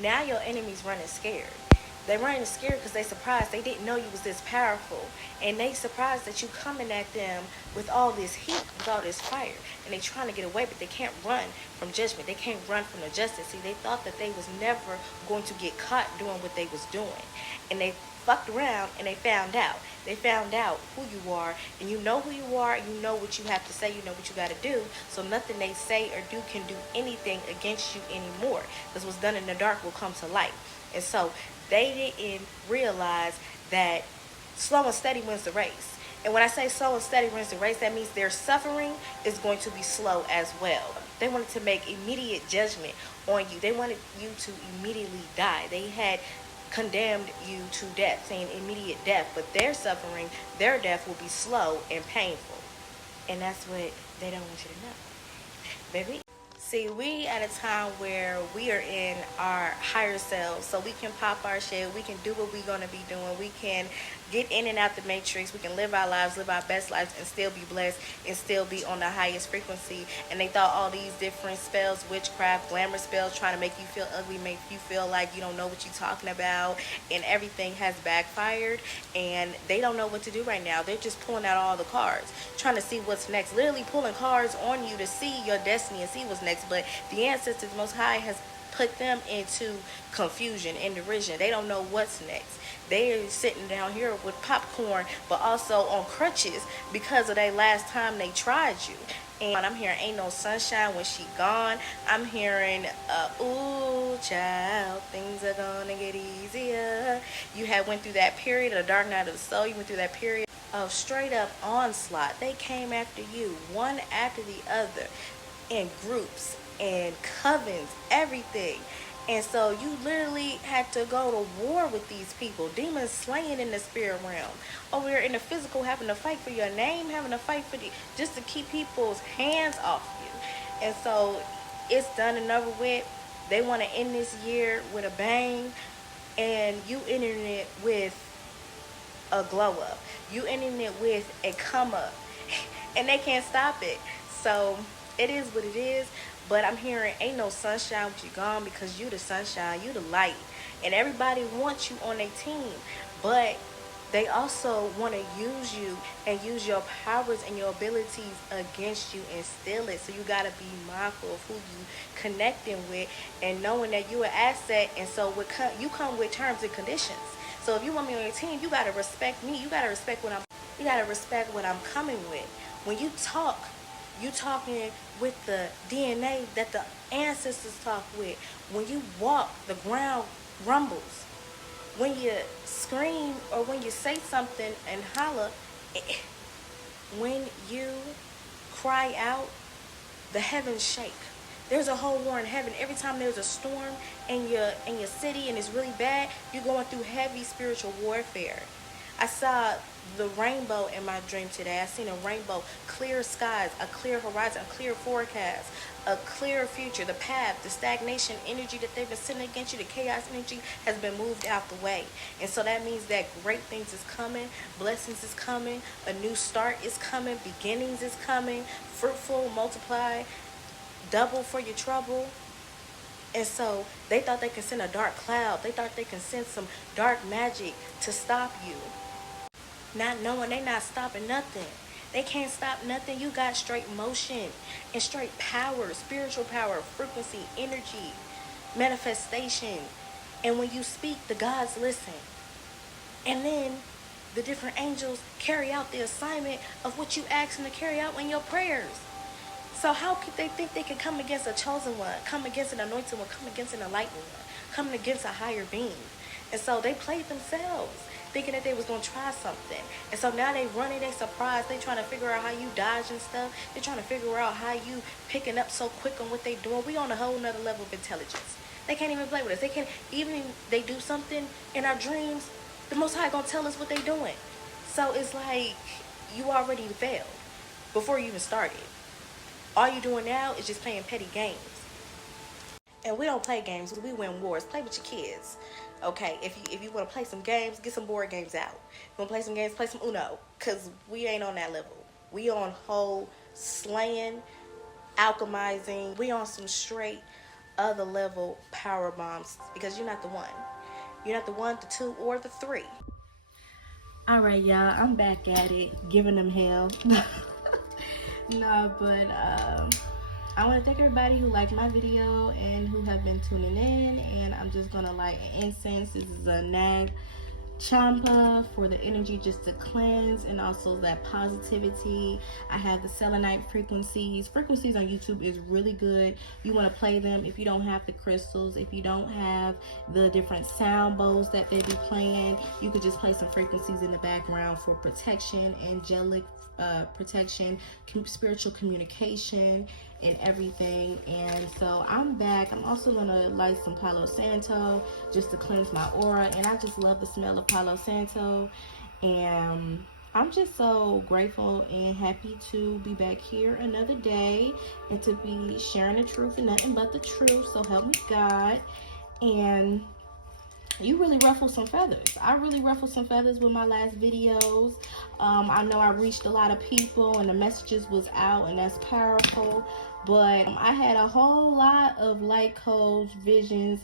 Now your enemy's running scared. They running scared because they surprised. They didn't know you was this powerful. And they surprised that you coming at them with all this heat, with all this fire. And they trying to get away, but they can't run from judgment. They can't run from the justice. See, they thought that they was never going to get caught doing what they was doing. And they fucked around and they found out. They found out who you are, and you know who you are, you know what you have to say, you know what you got to do. So nothing they say or do can do anything against you anymore. Because what's done in the dark will come to light. And so they didn't realize that slow and steady wins the race. And when I say slow and steady wins the race, that means their suffering is going to be slow as well. They wanted to make immediate judgment on you. They wanted you to immediately die. They had condemned you to death, saying immediate death, but their suffering, their death will be slow and painful. And that's what they don't want you to know. Baby. See, we at a time where we are in our higher selves, so we can pop our shit, we can do what we're going to be doing, we can get in and out the matrix, we can live our lives, live our best lives, and still be blessed, and still be on the highest frequency. And they thought all these different spells, witchcraft, glamour spells, trying to make you feel ugly, make you feel like you don't know what you're talking about, and everything has backfired, and they don't know what to do right now. They're just pulling out all the cards, trying to see what's next, literally pulling cards on you to see your destiny and see what's next. But the ancestors Most High has put them into confusion and derision. They don't know what's next. They're sitting down here with popcorn, but also on crutches because of that last time they tried you. And I'm hearing ain't no sunshine when she gone. I'm hearing, ooh, child, things are gonna get easier. You had went through that period of the dark night of the soul. You went through that period of straight up onslaught. They came after you, one after the other, in groups and covens, everything. And so you literally had to go to war with these people. Demons slaying in the spirit realm. Over here in the physical, having to fight for your name, having to fight for just to keep people's hands off you. And so it's done and over with. They want to end this year with a bang, and you ending it with a glow up. You ending it with a come up, and they can't stop it. So it is what it is. But I'm hearing ain't no sunshine when you gone, because you the sunshine, you the light. And everybody wants you on their team. But they also want to use you and use your powers and your abilities against you and steal it. So you got to be mindful of who you connecting with and knowing that you're an asset. And so you come with terms and conditions. So if you want me on your team, you got to respect me. You got to respect what I'm coming with. When you talk, you talking with the DNA that the ancestors talk with. When you walk, the ground rumbles. When you scream or when you say something and holler, when you cry out, the heavens shake. There's a whole war in heaven. Every time there's a storm in your city and it's really bad, you're going through heavy spiritual warfare. I saw the rainbow in my dream today. I seen a rainbow, clear skies, a clear horizon, a clear forecast, a clear future. The path, the stagnation energy that they've been sending against you, the chaos energy has been moved out the way. And so that means that great things is coming, blessings is coming, a new start is coming, beginnings is coming, fruitful, multiply, double for your trouble. And so they thought they could send a dark cloud. They thought they could send some dark magic to stop you. Not knowing they not stopping nothing. They can't stop nothing. You got straight motion and straight power, spiritual power, frequency, energy, manifestation. And when you speak, the gods listen. And then the different angels carry out the assignment of what you ask them to carry out in your prayers. So how could they think they can come against a chosen one, come against an anointed one, come against an enlightened one, come against a higher being? And so they played themselves, thinking that they was going to try something. And so now they running, they surprised, they trying to figure out how you dodge and stuff. They're trying to figure out how you picking up so quick on what they doing. We on a whole nother level of intelligence. They can't even play with us. They can't, even if they do something in our dreams, the Most High going to tell us what they doing. So it's like you already failed before you even started. All you doing now is just playing petty games. And we don't play games, we win wars. Play with your kids. Okay, if you want to play some games, get some board games out. You want to play some games, play some Uno. Because we ain't on that level. We on whole slaying, alchemizing. We on some straight other level power bombs, because you're not the one. You're not the one, the two, or the three. All right, y'all, I'm back at it, giving them hell. No, but I want to thank everybody who liked my video and who have been tuning in. And I'm just gonna light an incense. This is a nag champa for the energy just to cleanse, and also that positivity. I have the selenite frequencies on YouTube is really good. You want to play them if you don't have the crystals, if you don't have the different sound bowls that they be playing. You could just play some frequencies in the background for protection, angelic protection, spiritual communication, and everything. And so I'm back. I'm also gonna light some Palo Santo just to cleanse my aura, and I just love the smell of Palo Santo. And I'm just so grateful and happy to be back here another day and to be sharing the truth and nothing but the truth. So help me God. And you really ruffled some feathers. I really ruffled some feathers with my last videos. I know I reached a lot of people and the messages was out, and that's powerful. But I had a whole lot of light codes, visions,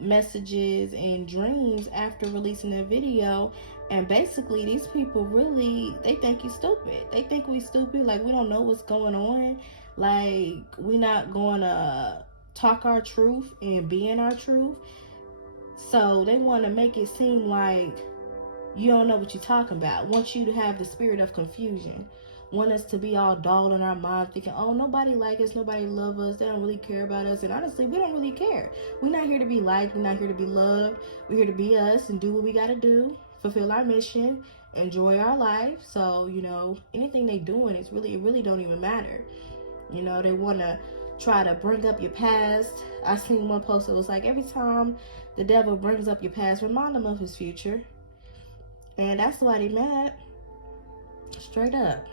messages, and dreams after releasing the video. And basically, these people really, they think you stupid. They think we stupid, like we don't know what's going on. Like we're not going to talk our truth and be in our truth. So they want to make it seem like you don't know what you're talking about. Want you to have the spirit of confusion. Want us to be all dull in our mind, thinking, oh, nobody like us, nobody love us, they don't really care about us. And honestly, we don't really care. We're not here to be liked, we're not here to be loved. We're here to be us and do what we got to do, fulfill our mission, enjoy our life. So, you know, anything they doing, it really don't even matter. You know, they want to try to bring up your past. I seen one post that was like, every time the devil brings up your past, remind him of his future. And that's why they mad. Straight up.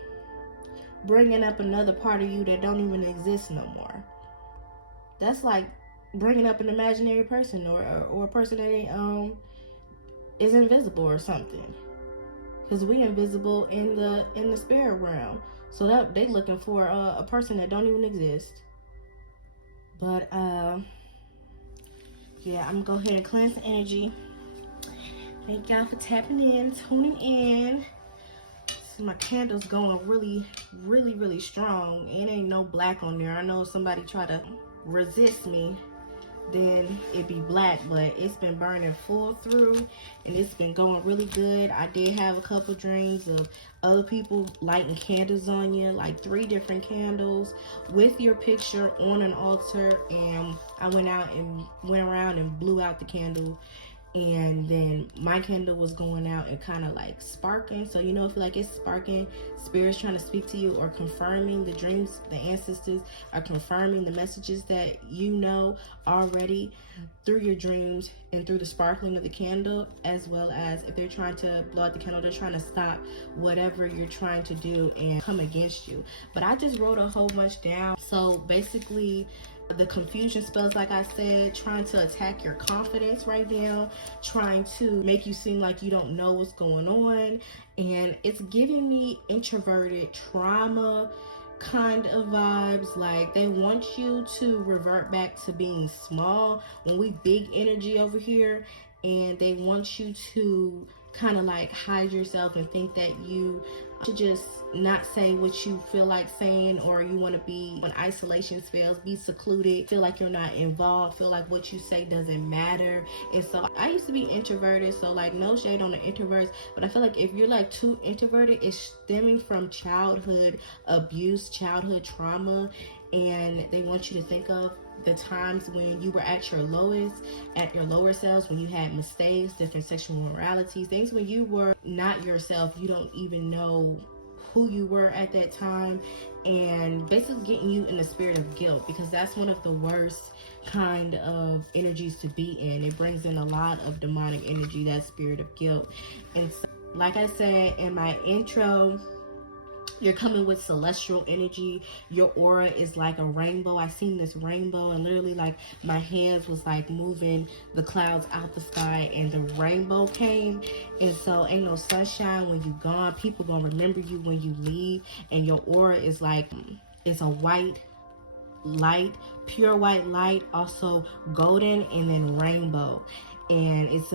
Bringing up another part of you that don't even exist no more. That's like bringing up an imaginary person or a person that is invisible or something. Because we invisible in the spirit realm. So that they looking for a person that don't even exist. But yeah, I'm gonna go ahead and cleanse the energy. Thank y'all for tapping in, tuning in. So my candle's going really strong. It ain't no black on there. I know if somebody try to resist me, then it'd be black, but it's been burning full through and it's been going really good. I did have a couple dreams of other people lighting candles on you, like 3 different candles with your picture on an altar, and I went around and blew out the candle, and then my candle was going out and kind of like sparking. So you know, if you like it's sparking, spirits trying to speak to you or confirming the dreams, the ancestors are confirming the messages that you know already through your dreams and through the sparkling of the candle, as well as if they're trying to blow out the candle, they're trying to stop whatever you're trying to do and come against you. But I just wrote a whole bunch down. So basically, the confusion spells, like I said, trying to attack your confidence right now, trying to make you seem like you don't know what's going on. And it's giving me introverted trauma kind of vibes. Like they want you to revert back to being small when we big energy over here, and they want you to kind of like hide yourself and think that you should just not say what you feel like saying, or you want to be on isolation spells, be secluded, feel like you're not involved, feel like what you say doesn't matter. And so I used to be introverted, so like no shade on the introverts, but I feel like if you're like too introverted, it's stemming from childhood abuse, childhood trauma, and they want you to think of the times when you were at your lowest, at your lower selves, when you had mistakes, different sexual moralities, things when you were not yourself, you don't even know who you were at that time, and basically getting you in the spirit of guilt, because that's one of the worst kind of energies to be in. It brings in a lot of demonic energy, that spirit of guilt. And so, like I said in my intro, you're coming with celestial energy. Your aura is like a rainbow. I seen this rainbow, and literally like my hands was like moving the clouds out the sky, and the rainbow came. And so ain't no sunshine when you gone. People gonna remember you when you leave. And your aura is like, it's a white light, pure white light, also golden, and then rainbow. And it's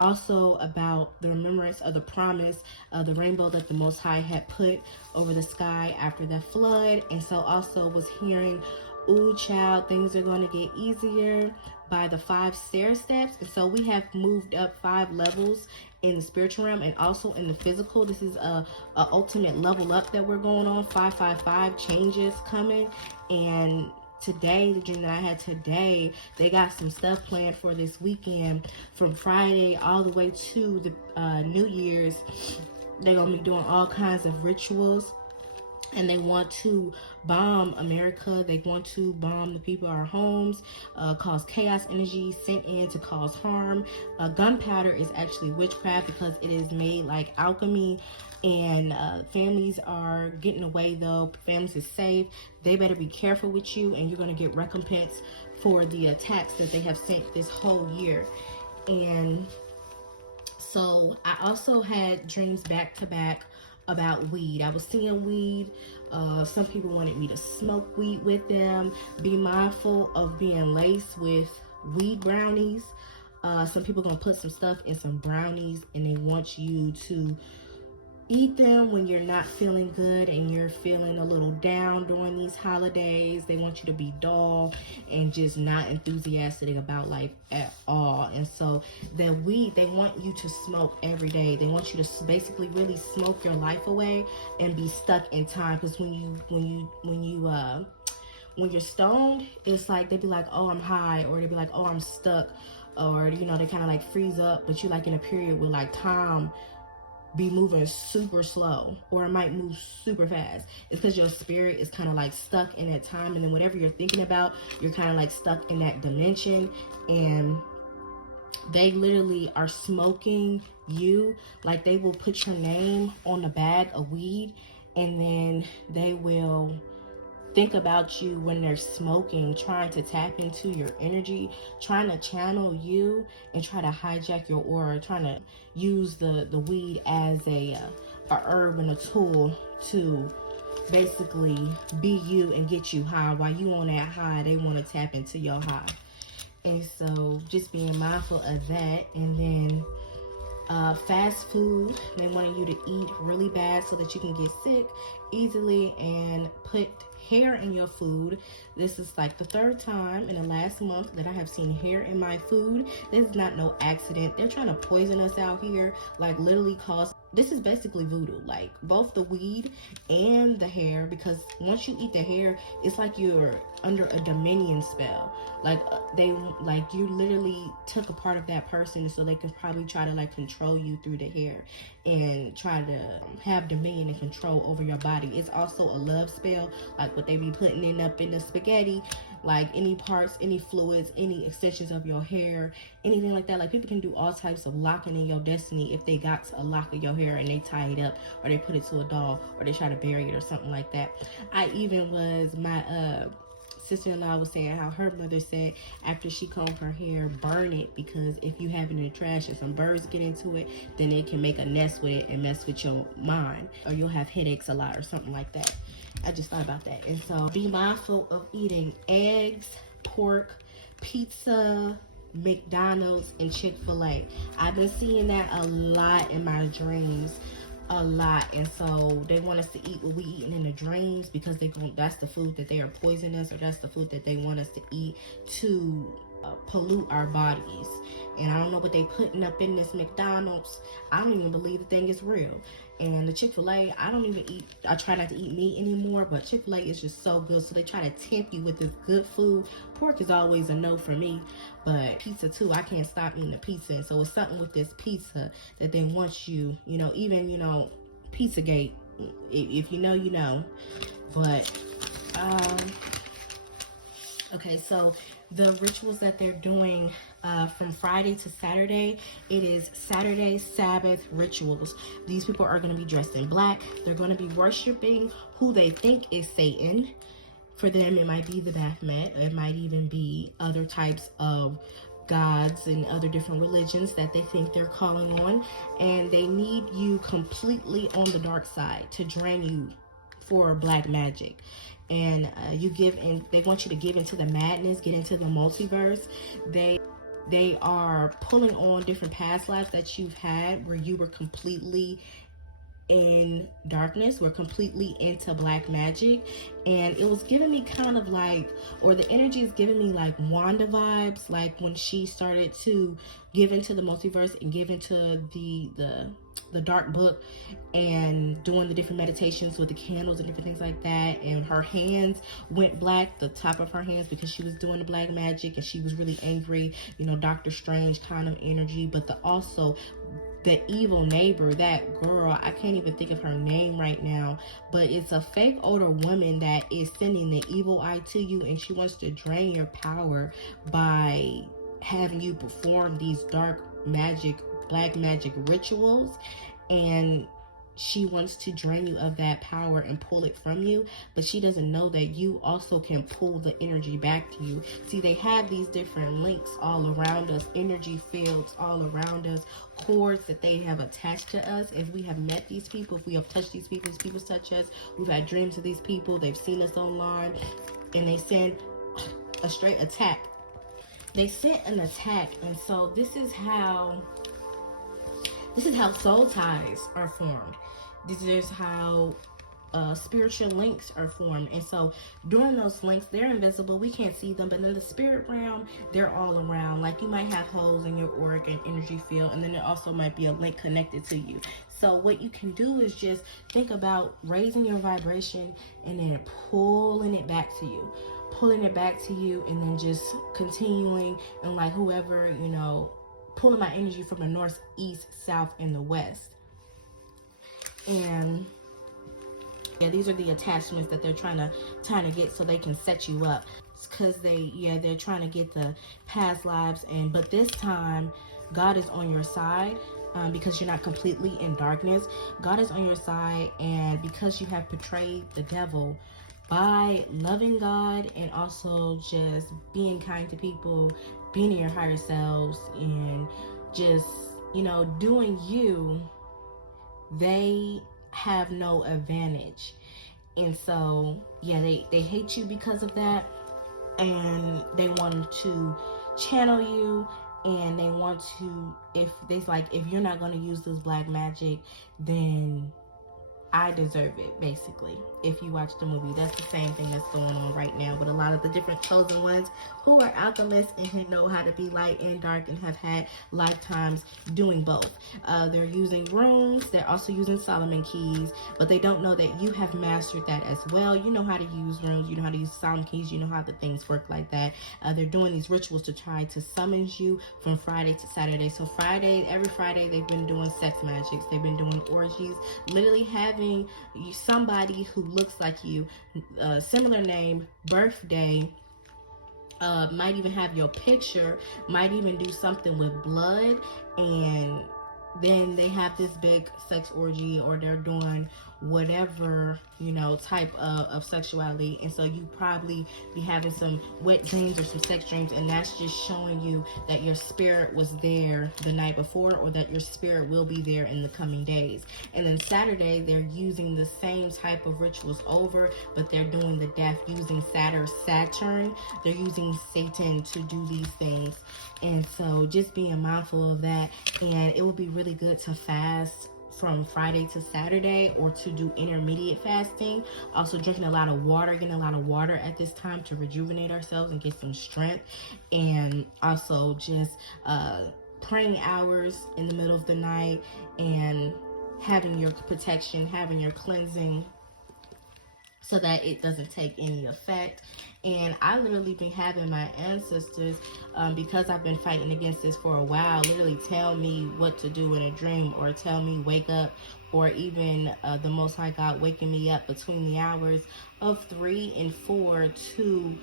also about the remembrance of the promise of the rainbow that the Most High had put over the sky after the flood. And so also was hearing, ooh child, things are going to get easier by the 5 stair steps. And so we have moved up 5 levels in the spiritual realm and also in the physical. This is a ultimate level up that we're going on. 555 changes coming. And today, the dream that I had today, they got some stuff planned for this weekend from Friday all the way to the New Year's. They're gonna be doing all kinds of rituals, and they want to bomb America. They want to bomb the people in our homes, cause chaos energy sent in to cause harm. Gunpowder is actually witchcraft because it is made like alchemy, and families are getting away though. Families is safe. They better be careful with you, and you're gonna get recompense for the attacks that they have sent this whole year. And so I also had dreams back to back about weed. I was seeing weed. Some people wanted me to smoke weed with them. Be mindful of being laced with weed brownies. Some people gonna put some stuff in some brownies, and they want you to eat them when you're not feeling good and you're feeling a little down during these holidays. They want you to be dull and just not enthusiastic about life at all. And so the weed, they want you to smoke every day. They want you to basically really smoke your life away and be stuck in time. Because when you're stoned, it's like they be like, oh, I'm high, or they be like, oh, I'm stuck, or they kind of like freeze up. But you like in a period where like time be moving super slow, or it might move super fast. It's because your spirit is kind of like stuck in that time, and then whatever you're thinking about, you're kind of like stuck in that dimension. And they literally are smoking you. Like they will put your name on a bag of weed, and then they will think about you when they're smoking, trying to tap into your energy, trying to channel you, and try to hijack your aura, trying to use the weed as a herb and a tool to basically be you and get you high. While you on that high, they want to tap into your high. And so just being mindful of that. And then fast food, they want you to eat really bad so that you can get sick easily, and put hair in your food. This is like the 3rd time in the last month that I have seen hair in my food. This is not no accident. They're trying to poison us out here, like literally cause. This is basically voodoo, like both the weed and the hair, because once you eat the hair, it's like you're under a dominion spell. Like you literally took a part of that person, so they could probably try to like control you through the hair and try to have dominion and control over your body. It's also a love spell, like what they be putting in up in the spaghetti, like any parts, any fluids, any extensions of your hair, anything like that. Like people can do all types of locking in your destiny if they got a lock of your hair and they tie it up, or they put it to a doll, or they try to bury it or something like that. I even was, my sister-in-law was saying how her mother said after she combed her hair, burn it, because if you have it in the trash and some birds get into it, then it can make a nest with it and mess with your mind, or you'll have headaches a lot or something like that. I just thought about that. And so be mindful of eating eggs, pork, pizza, McDonald's, and Chick-fil-A. I've been seeing that a lot in my dreams, a lot. And so they want us to eat what we eating in the dreams, because that's the food that they are poisoning us, or that's the food that they want us to eat to pollute our bodies. And I don't know what they putting up in this McDonald's. I don't even believe the thing is real. And the Chick-fil-A, I don't even eat, I try not to eat meat anymore, but Chick-fil-A is just so good. So they try to tempt you with this good food. Pork is always a no for me, but pizza too, I can't stop eating the pizza. And so it's something with this pizza that they want you, even, Pizzagate, if you know, you know. But, okay, so the rituals that they're doing from Friday to Saturday, it is Saturday Sabbath rituals. These people are going to be dressed in black. They're going to be worshiping who they think is Satan. For them, it might be the Baphomet. It might even be other types of gods and other different religions that they think they're calling on. And they need you completely on the dark side to drain you for black magic. and you give in. They want you to give into the madness, get into the multiverse. They are pulling on different past lives that you've had where you were completely in darkness, were completely into black magic. And it was giving me kind of like, or the energy is giving me like Wanda vibes, like when she started to give into the multiverse and give into the dark book and doing the different meditations with the candles and different things like that. And her hands went black, the top of her hands, because she was doing the black magic and she was really angry, Doctor Strange kind of energy. But also the evil neighbor, that girl, I can't even think of her name right now, but it's a fake older woman that is sending the evil eye to you, and she wants to drain your power by having you perform these dark magic, black magic rituals. And she wants to drain you of that power and pull it from you, but she doesn't know that you also can pull the energy back to you. See, they have these different links all around us, energy fields all around us, cords that they have attached to us. If we have met these people, if we have touched these people, these people touch us, we've had dreams of these people, they've seen us online, and they send a straight attack. They sent an attack. And so this is how soul ties are formed. This is how spiritual links are formed. And so during those links, they're invisible, we can't see them, but in the spirit realm, they're all around. Like, you might have holes in your auric and energy field, and then there also might be a link connected to you. So what you can do is just think about raising your vibration and then pulling it back to you, and then just continuing, and like whoever, pulling my energy from the north, east, south, and the west. And yeah, these are the attachments that they're trying to get so they can set you up. It's because they're trying to get the past lives. But this time, God is on your side. Because you're not completely in darkness, God is on your side. And because you have betrayed the devil by loving God and also just being kind to people, being in your higher selves, and just doing you, they have no advantage. And so they hate you because of that, and they want to channel you, and they want to, if you're not going to use this black magic, then I deserve it, basically. If you watch the movie, that's the same thing that's going on right now with a lot of the different chosen ones who are alchemists and who know how to be light and dark and have had lifetimes doing both. They're using runes, they're also using Solomon keys, but they don't know that you have mastered that as well. You know how to use runes, you know how to use Solomon keys, you know how the things work like that. They're doing these rituals to try to summons you from Friday to Saturday. So every Friday, they've been doing sex magics, they've been doing orgies, literally having somebody who looks like you, similar name, birthday, might even have your picture, might even do something with blood, and then they have this big sex orgy, or they're doing whatever type of sexuality. And so you probably be having some wet dreams or some sex dreams, and that's just showing you that your spirit was there the night before, or that your spirit will be there in the coming days. And then Saturday, they're using the same type of rituals over, but they're doing the death using Saturn. They're using Satan to do these things. And so just being mindful of that. And it would be really good to fast from Friday to Saturday, or to do intermediate fasting. Also drinking a lot of water, getting a lot of water at this time to rejuvenate ourselves and get some strength. And also just praying hours in the middle of the night, and having your protection, having your cleansing, so that it doesn't take any effect. And I literally been having my ancestors, because I've been fighting against this for a while, literally tell me what to do in a dream, or tell me wake up, or even the Most High God waking me up between the hours of 3 and 4 to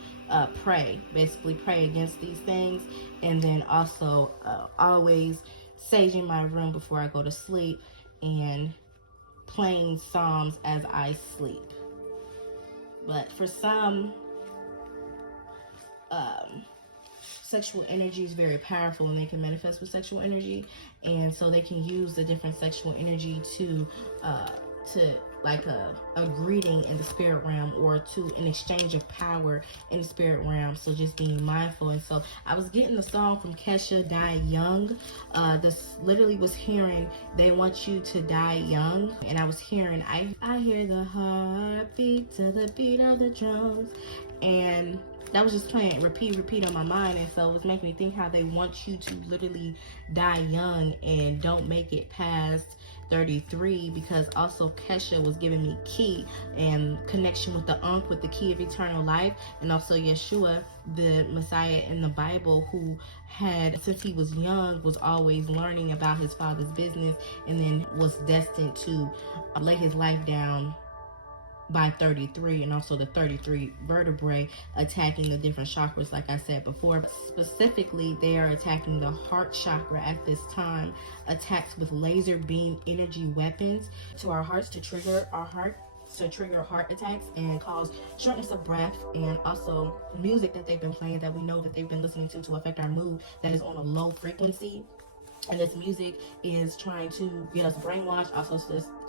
pray, basically pray against these things. And then also always saging my room before I go to sleep, and playing Psalms as I sleep. But for some, sexual energy is very powerful, and they can manifest with sexual energy, and so they can use the different sexual energy to like a greeting in the spirit realm, or to an exchange of power in the spirit realm. So just being mindful. And so I was getting the song from Kesha, Die Young. This literally was hearing, they want you to die young. And I was hearing, I hear the heartbeat to the beat of the drums. And that was just playing repeat on my mind. And so it was making me think how they want you to literally die young and don't make it past 33, because also Kesha was giving me key and connection with the Ankh, with the key of eternal life, and also Yeshua, the Messiah in the Bible, who had, since he was young, was always learning about his father's business, and then was destined to lay his life down by 33, and also the 33 vertebrae attacking the different chakras, like I said before. But specifically, they are attacking the heart chakra at this time, attacks with laser beam energy weapons to our hearts, to trigger our heart, to trigger heart attacks and cause shortness of breath. And also music that they've been playing, that we know that they've been listening to affect our mood, that is on a low frequency. And this music is trying to get us brainwashed, also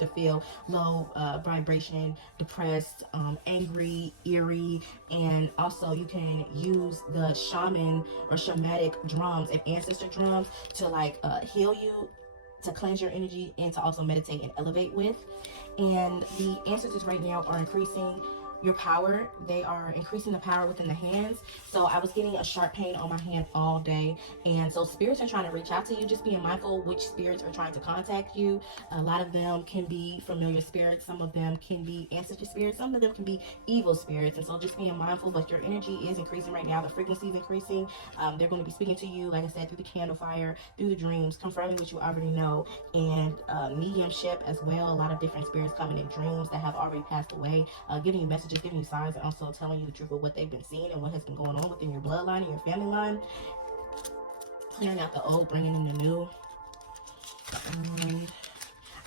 to feel low vibration, depressed, angry, eerie. And also you can use the shaman or shamanic drums and ancestor drums to like heal you, to cleanse your energy, and to also meditate and elevate with. And the ancestors right now are increasing your power. They are increasing the power within the hands. So I was getting a sharp pain on my hand all day, and so spirits are trying to reach out to you. Just being mindful which spirits are trying to contact you. A lot of them can be familiar spirits, some of them can be ancestor spirits, some of them can be evil spirits. And so just being mindful. But your energy is increasing right now, the frequency is increasing. They're going to be speaking to you, like I said, through the candle fire, through the dreams, confirming what you already know, and mediumship as well. A lot of different spirits coming in dreams that have already passed away, giving you messages, giving you signs, and also telling you the truth of what they've been seeing and what has been going on within your bloodline and your family line. Clearing out the old, bringing in the new.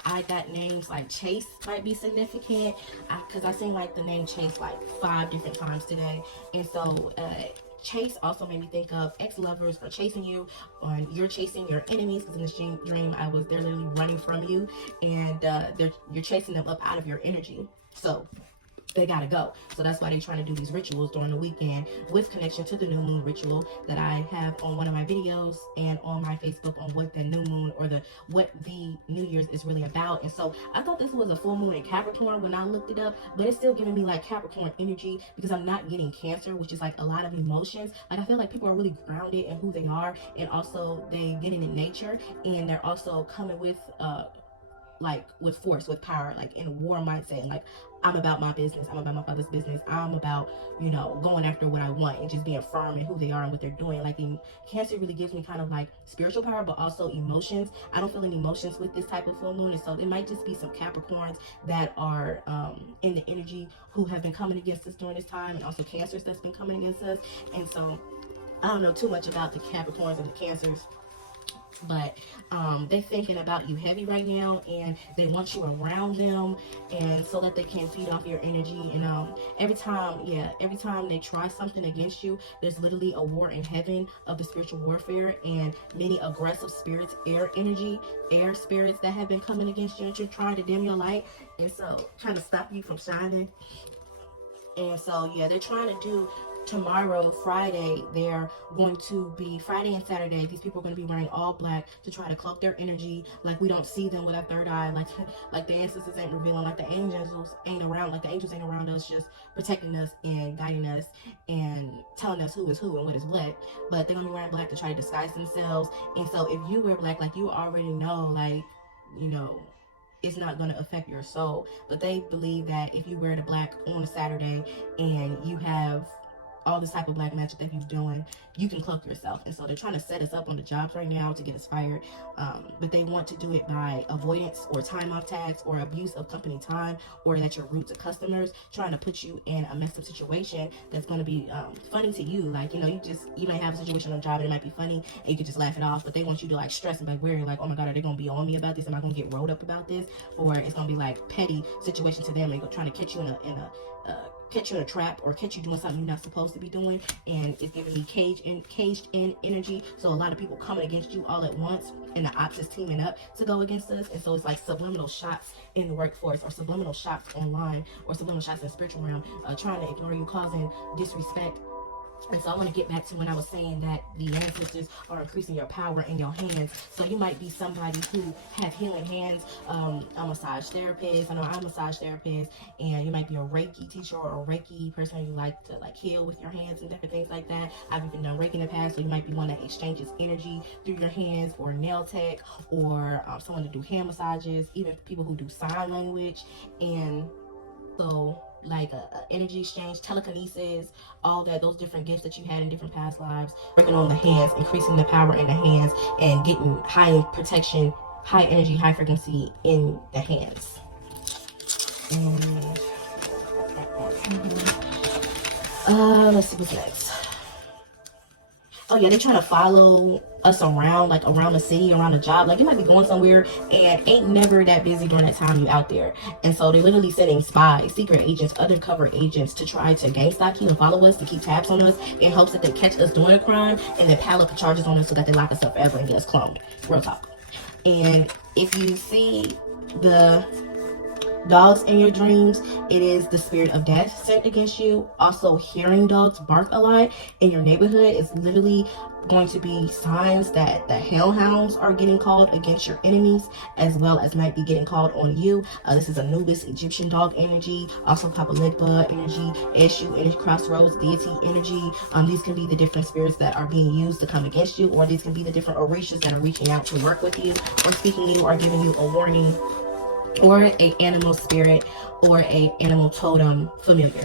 I got names like Chase might be significant, because I seen like the name Chase like 5 different times today. And so Chase also made me think of ex-lovers for chasing you, or you're chasing your enemies, because in this dream they're literally running from you, and you're chasing them up out of your energy. So they gotta go. So that's why they're trying to do these rituals during the weekend, with connection to the new moon ritual that I have on one of my videos and on my Facebook, on what the new moon, or what the New Year's is really about. And so I thought this was a full moon in Capricorn when I looked it up, but it's still giving me like Capricorn energy, because I'm not getting Cancer, which is like a lot of emotions. Like I feel like people are really grounded in who they are, and also they get in nature, and they're also coming with like with force, with power, like in a war mindset. And like, I'm about my business, I'm about my father's business, I'm about, you know, going after what I want, and just being firm in who they are and what they're doing. Like in Cancer really gives me kind of like spiritual power, but also emotions. I don't feel any emotions with this type of full moon. And so it might just be some Capricorns that are in the energy, who have been coming against us during this time, and also Cancers that's been coming against us. And so I don't know too much about the Capricorns and the Cancers, but they're thinking about you heavy right now, and they want you around them, and so that they can feed off your energy. And every time they try something against you, there's literally a war in heaven of the spiritual warfare, and many aggressive spirits, air spirits that have been coming against you, and you're trying to dim your light, and so trying to stop you from shining. And so they're trying to do tomorrow, Friday. They're going to be Friday and Saturday. These people are going to be wearing all black to try to cloak their energy, like we don't see them with our third eye, like the ancestors ain't revealing, like the angels ain't around, like the angels ain't around us, just protecting us and guiding us and telling us who is who and what is what. But they're gonna be wearing black to try to disguise themselves. And so if you wear black, like you already know, like, you know, it's not going to affect your soul. But they believe that if you wear the black on a Saturday, and you have all this type of black magic that he's doing, you can cloak yourself. And so they're trying to set us up on the jobs right now to get us fired. But they want to do it by avoidance or time off tax or abuse of company time, or that you're rude to customers, trying to put you in a messed up situation that's going to be funny to you. Like, you know, you might have a situation on a job and it might be funny and you can just laugh it off, but they want you to like stress and like worry, like, oh my God, are they going to be on me about this? Am I going to get rolled up about this? Or it's going to be like petty situation to them, and they're trying to catch you in a catch you in a trap or catch you doing something you're not supposed to be doing. And it's giving me caged in energy. So a lot of people coming against you all at once, and the ops is teaming up to go against us. And so it's like subliminal shots in the workforce, or subliminal shots online, or subliminal shots in the spiritual realm, trying to ignore you, causing disrespect. And so I want to get back to when I was saying that the ancestors are increasing your power in your hands. So you might be somebody who have healing hands. A massage therapist. I know I'm a massage therapist. And you might be a Reiki teacher or a Reiki person. You like to heal with your hands and different things like that. I've even done Reiki in the past. So you might be one that exchanges energy through your hands, or nail tech, or someone to do hand massages. Even people who do sign language. And so like energy exchange, telekinesis, all that, those different gifts that you had in different past lives, working on the hands, increasing the power in the hands, and getting high protection, high energy, high frequency in the hands. And let's see what's next. Oh yeah, they're trying to follow us around, like around the city, around the job. Like you might be going somewhere and ain't never that busy during that time you out there. And so they're literally sending spies, secret agents, undercover agents to try to gang stalk you and follow us, to keep tabs on us in hopes that they catch us doing a crime and then pile up the charges on us so that they lock us up forever and get us cloned. Real talk. And if you see the dogs in your dreams, it is the spirit of death sent against you. Also, hearing dogs bark a lot in your neighborhood is literally going to be signs that the hellhounds are getting called against your enemies, as well as might be getting called on you. This is Anubis, Egyptian dog energy, also Kapaligba energy, Eshu energy, Crossroads, deity energy. These can be the different spirits that are being used to come against you, or these can be the different orishas that are reaching out to work with you, or speaking to you, or giving you a warning, or a animal spirit, or a animal totem familiar.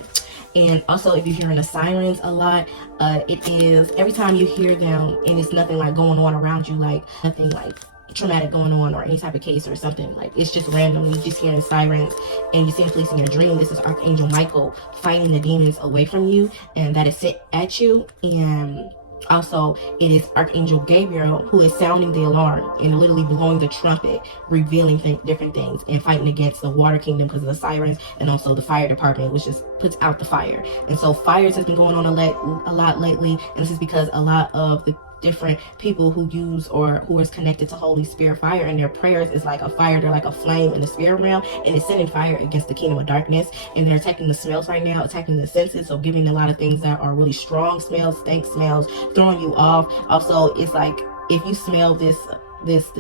And also, if you're hearing the sirens a lot, it is every time you hear them and it's nothing like going on around you, like nothing like traumatic going on or any type of case or something, like it's just random, you just hearing sirens and you see the police in your dream. This is Archangel Michael fighting the demons away from you, and that is sent at you. And also, it is Archangel Gabriel who is sounding the alarm and literally blowing the trumpet, revealing different things, and fighting against the water kingdom because of the sirens, and also the fire department, which just puts out the fire. And so fires has been going on a lot lately, and this is because a lot of the different people who use or who is connected to Holy Spirit fire, and their prayers is like a fire. They're like a flame in the spirit realm, and it's sending fire against the kingdom of darkness. And they're attacking the smells right now, attacking the senses, so giving a lot of things that are really strong smells, stank smells, throwing you off. Also, it's like if you smell this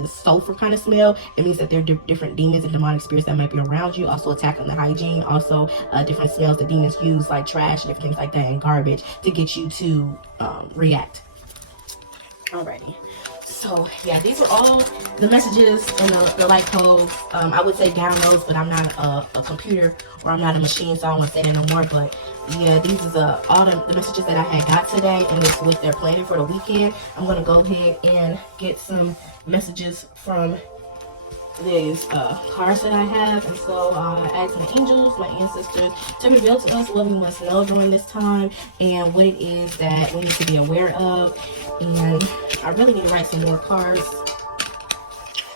sulfur kind of smell, it means that there are different demons and demonic spirits that might be around you. Also attacking the hygiene. Also different smells that demons use, like trash, different things like that, and garbage, to get you to react. Alrighty, so yeah, these are all the messages and the light codes. I would say downloads, but I'm not a computer, or I'm not a machine, so I don't want to say that no more. But yeah, these is all the messages that I had got today, and it's what they're planning for the weekend. I'm gonna go ahead and get some messages from these cards that I have, and so I asked my angels, my ancestors, to reveal to us what we must know during this time and what it is that we need to be aware of. And I really need to write some more cards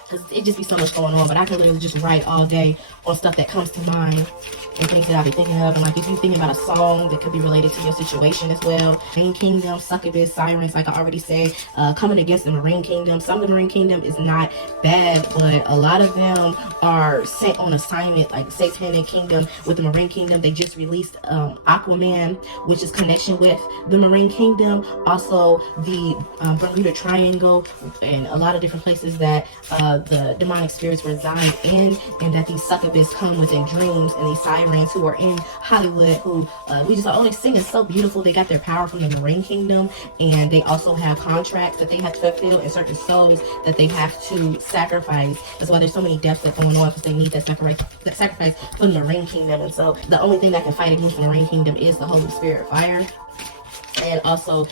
because it just be so much going on, but I can literally just write all day on stuff that comes to mind and things that I'll be thinking of. And like if you're thinking about a song that could be related to your situation as well. Marine Kingdom, succubus, sirens, like I already said, coming against the Marine Kingdom. Some of the Marine Kingdom is not bad, but a lot of them are sent on assignment, like Satanic Kingdom with the Marine Kingdom. They just released Aquaman, which is connection with the Marine Kingdom. Also the Bermuda Triangle, and a lot of different places that the demonic spirits reside in, and that these succubus come within dreams, and these sirens who are in Hollywood, who we just they sing is so beautiful. They got their power from the Marine Kingdom, and they also have contracts that they have to fulfill and certain souls that they have to sacrifice. That's why there's so many deaths that going on, because they need that sacrifice from the Marine Kingdom. And so the only thing that can fight against the Marine Kingdom is the Holy Spirit fire. And also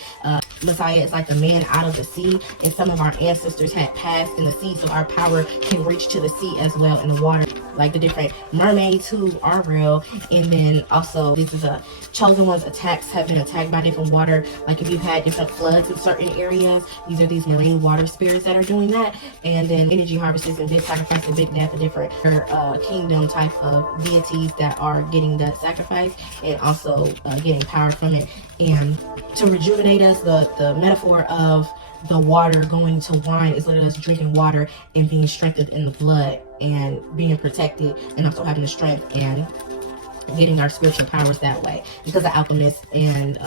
Messiah is like the man out of the sea, and some of our ancestors had passed in the sea, so our power can reach to the sea as well in the water, like the different mermaids who are real. And then also, this is a chosen ones. Attacks have been attacked by different water, like if you've had different floods in certain areas, these are these marine water spirits that are doing that. And then energy harvests and big sacrifice and big death, and different kingdom type of deities that are getting that sacrifice and also getting power from it. And to rejuvenate us, the metaphor of the water going to wine is literally us drinking water and being strengthened in the blood and being protected, and also having the strength and getting our spiritual powers that way, because the alchemist and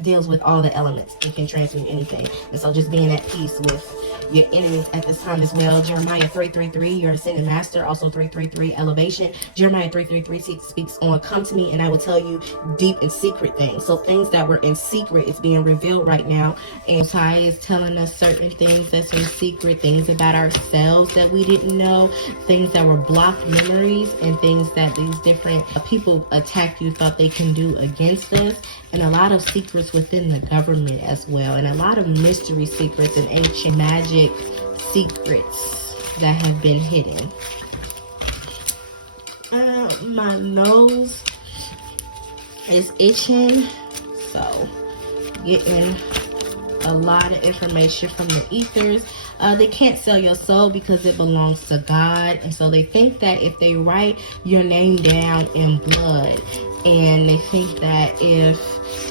deals with all the elements and can transmute anything. And so just being at peace with your enemies at this time as well. Jeremiah 3:33, your ascended master. Also 3:33, elevation. Jeremiah 3:33 speaks on, come to me and I will tell you deep and secret things. So things that were in secret is being revealed right now, and Ty is telling us certain things that's in secret, things about ourselves that we didn't know, things that were blocked memories, and things that these different people attack you thought they can do against us, and a lot of secrets within the government as well, and a lot of mystery secrets and ancient magic secrets that have been hidden. My nose is itching, so getting a lot of information from the ethers. They can't sell your soul because it belongs to God, and so they think that if they write your name down in blood, and they think that if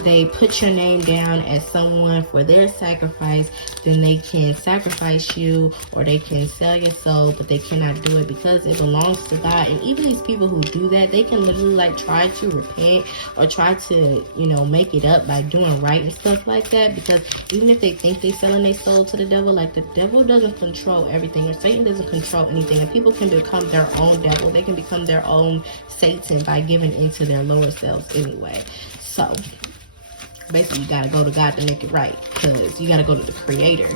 they put your name down as someone for their sacrifice, then they can sacrifice you or they can sell your soul, but they cannot do it because it belongs to God. And even these people who do that, they can literally like try to repent or try to, you know, make it up by doing right and stuff like that, because even if they think they're selling their soul to the devil, like the devil doesn't control everything, or Satan doesn't control anything, and people can become their own devil. They can become their own Satan by giving into their lower selves anyway. So basically, you gotta go to God to make it right, because you gotta go to the Creator.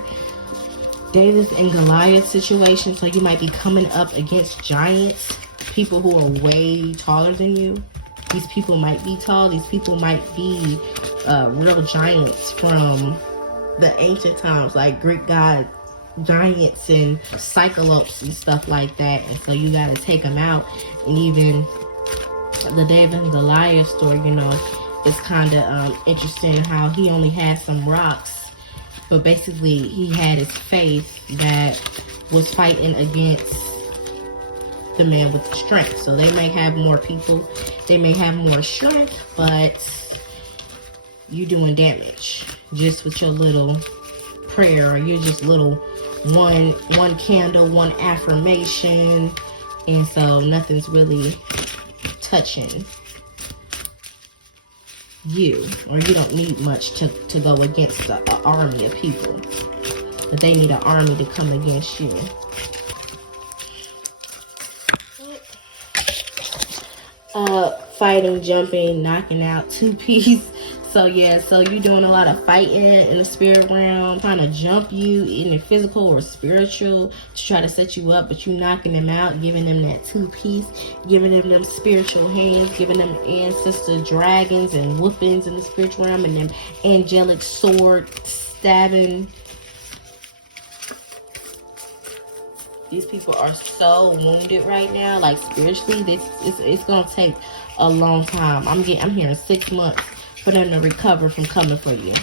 David and Goliath situation. So you might be coming up against giants, people who are way taller than you. These people might be tall. These people might be real giants from the ancient times, like Greek god giants and cyclopes and stuff like that. And so you gotta take them out. And even the David and Goliath story, you know, it's kind of interesting how he only had some rocks, but basically he had his faith that was fighting against the man with the strength. So they may have more people, they may have more strength, but you doing damage just with your little prayer, or you're just little one candle, one affirmation, and so nothing's really touching you, or you don't need much to go against an army of people, but they need an army to come against you. Fighting, jumping, knocking out, two-piece. So yeah, so you're doing a lot of fighting in the spirit realm, trying to jump you in the physical or spiritual to try to set you up, but you knocking them out, giving them that two-piece, giving them spiritual hands, giving them ancestor dragons and whoopings in the spiritual realm, and them angelic sword stabbing. These people are so wounded right now, like spiritually. It's gonna take a long time. I'm hearing 6 months for them to recover from coming for you.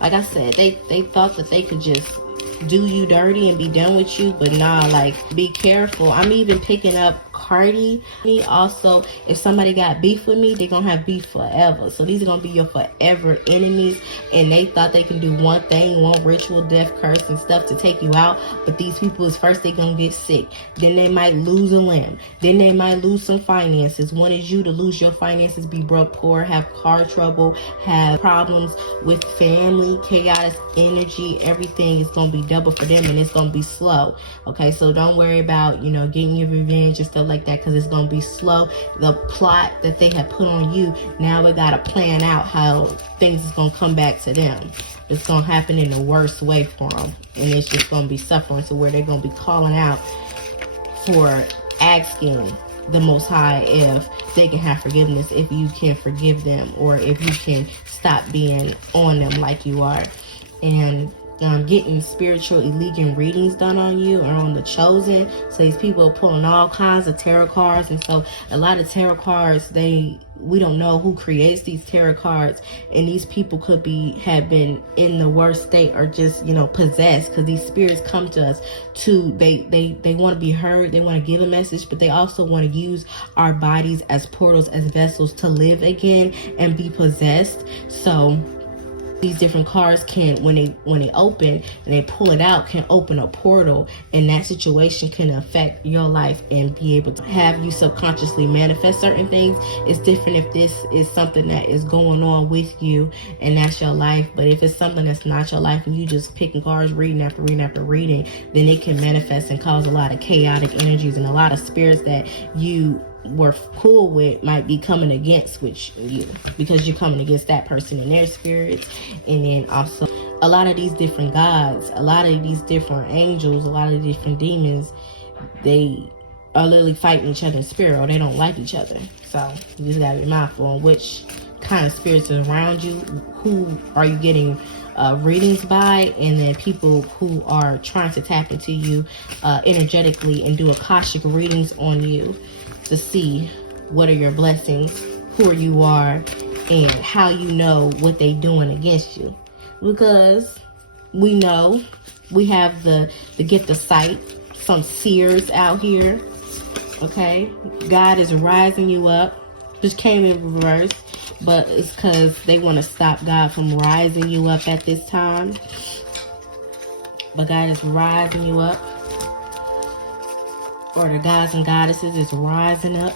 Like I said, they thought that they could just do you dirty and be done with you, but nah, like, be careful. I'm even picking up Cardi. Also, if somebody got beef with me, they're gonna have beef forever. So these are gonna be your forever enemies, and they thought they can do one thing, one ritual, death, curse, and stuff to take you out. But these people is first they gonna get sick, then they might lose a limb, then they might lose some finances. One is you to lose your finances, be broke, poor, have car trouble, have problems with family, chaotic energy. Everything is gonna be double for them, and it's gonna be slow. Okay, so don't worry about, you know, getting your revenge and stuff like that, because it's gonna be slow. The plot that they have put on you, now we gotta plan out how things is gonna come back to them. It's gonna happen in the worst way for them, and it's just gonna be suffering to where they're gonna be calling out for asking the Most High if they can have forgiveness, if you can forgive them, or if you can stop being on them like you are. and getting spiritual illegal readings done on you or on the chosen. So these people are pulling all kinds of tarot cards, and so a lot of tarot cards, we don't know who creates these tarot cards, and these people could have been in the worst state or just possessed, because these spirits come to us to they want to be heard, they want to give a message, but they also want to use our bodies as portals, as vessels to live again and be possessed. So these different cards can, when they open and they pull it out, can open a portal, and that situation can affect your life and be able to have you subconsciously manifest certain things. It's different if this is something that is going on with you and that's your life. But if it's something that's not your life and you just picking cards, reading after reading after reading, then it can manifest and cause a lot of chaotic energies, and a lot of spirits that you were cool with might be coming against you, because you're coming against that person and their spirits. And then also a lot of these different gods, a lot of these different angels, a lot of different demons, they are literally fighting each other in spirit, or they don't like each other. So you just gotta be mindful on which kind of spirits are around you, who are you getting readings by, and then people who are trying to tap into you energetically and do Akashic readings on you to see what are your blessings, who you are, and how you know what they doing against you. Because we know we have the gift of sight, some seers out here, okay? God is rising you up. Just came in reverse, but it's because they want to stop God from rising you up at this time. But God is rising you up, or the gods and goddesses is rising up,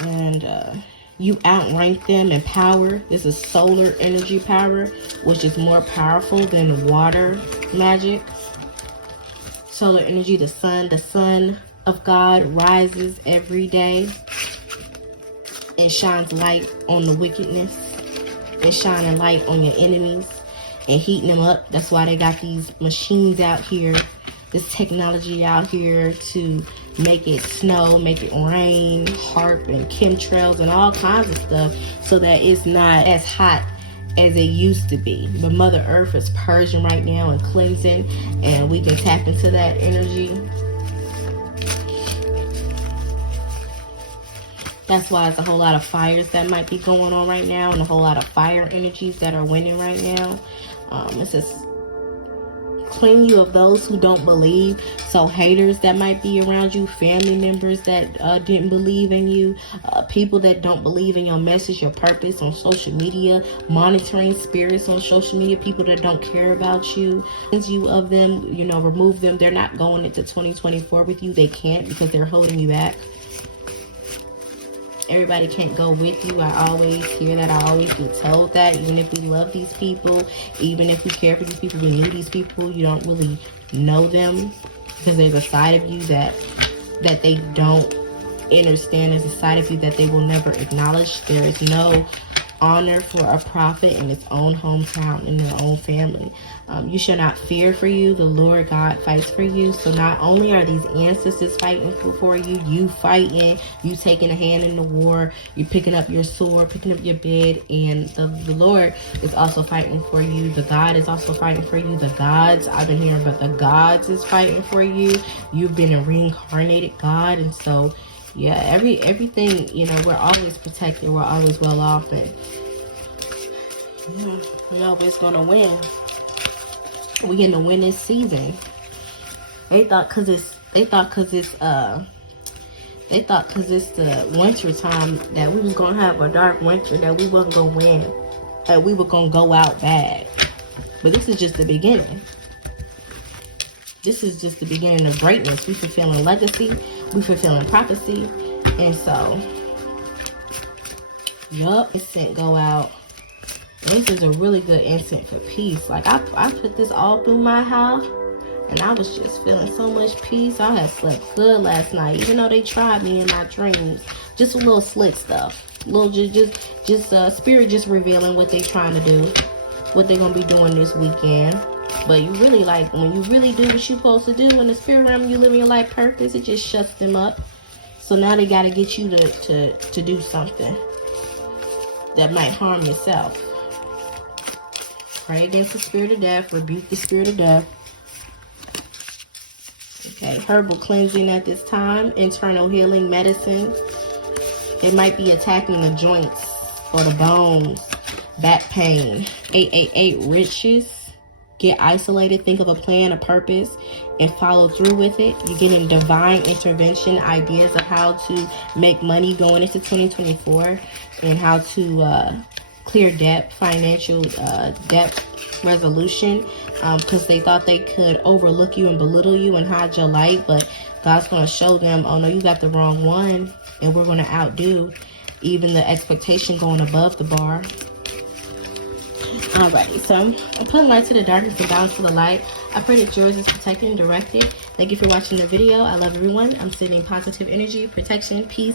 and you outrank them in power. This is solar energy power, which is more powerful than water magic. Solar energy, the sun of God rises every day and shines light on the wickedness, and shining light on your enemies and heating them up. That's why they got these machines out here, this technology out here to make it snow, make it rain, HARP and chemtrails and all kinds of stuff, so that it's not as hot as it used to be. But Mother Earth is purging right now and cleansing, and we can tap into that energy. That's why it's a whole lot of fires that might be going on right now, and a whole lot of fire energies that are winning right now. It says clean you of those who don't believe. So haters that might be around you, family members that didn't believe in you, people that don't believe in your message, your purpose on social media, monitoring spirits on social media, people that don't care about you. Cleanse you of them, remove them. They're not going into 2024 with you. They can't, because they're holding you back. Everybody can't go with you. I always hear that. I always get told that. Even if we love these people, even if we care for these people, we knew these people, you don't really know them, because there's a side of you that they don't understand. There's a side of you that they will never acknowledge. There is no honor for a prophet in its own hometown, in their own family. You shall not fear for you. The Lord God fights for you. So not only are these ancestors fighting for you, you fighting, you taking a hand in the war, you picking up your sword, picking up your bed, and the Lord is also fighting for you. The God is also fighting for you. The gods, I've been hearing about the gods is fighting for you. You've been a reincarnated God, and so yeah, everything, we're always protected, we're always well off, and we're always gonna win. We in the winning season. They thought cause it's the winter time that we was gonna have a dark winter, that we wasn't gonna win, that we were gonna go out bad. But this is just the beginning. This is just the beginning of greatness. We fulfilling legacy, we fulfilling prophecy, and so, instant go out. This is a really good instant for peace. Like I put this all through my house, and I was just feeling so much peace. I had slept good last night, even though they tried me in my dreams. Just a little slick stuff, little just spirit just revealing what they trying to do, what they're gonna be doing this weekend. But you really, like, when you really do what you're supposed to do in the spirit realm, you live in your life purpose, it just shuts them up. So now they got to get you to do something that might harm yourself. Pray against the spirit of death. Rebuke the spirit of death. Okay, herbal cleansing at this time. Internal healing medicine. It might be attacking the joints or the bones. Back pain. 888 riches. Get isolated, think of a plan, a purpose, and follow through with it. You're getting divine intervention, ideas of how to make money going into 2024 and how to clear debt, financial debt resolution, because they thought they could overlook you and belittle you and hide your light, but God's going to show them, oh no, you got the wrong one, and we're going to outdo even the expectation going above the bar. Alrighty, so I'm putting light to the darkness and balance to the light. I pray that yours is protected and directed. Thank you for watching the video. I love everyone. I'm sending positive energy, protection, peace,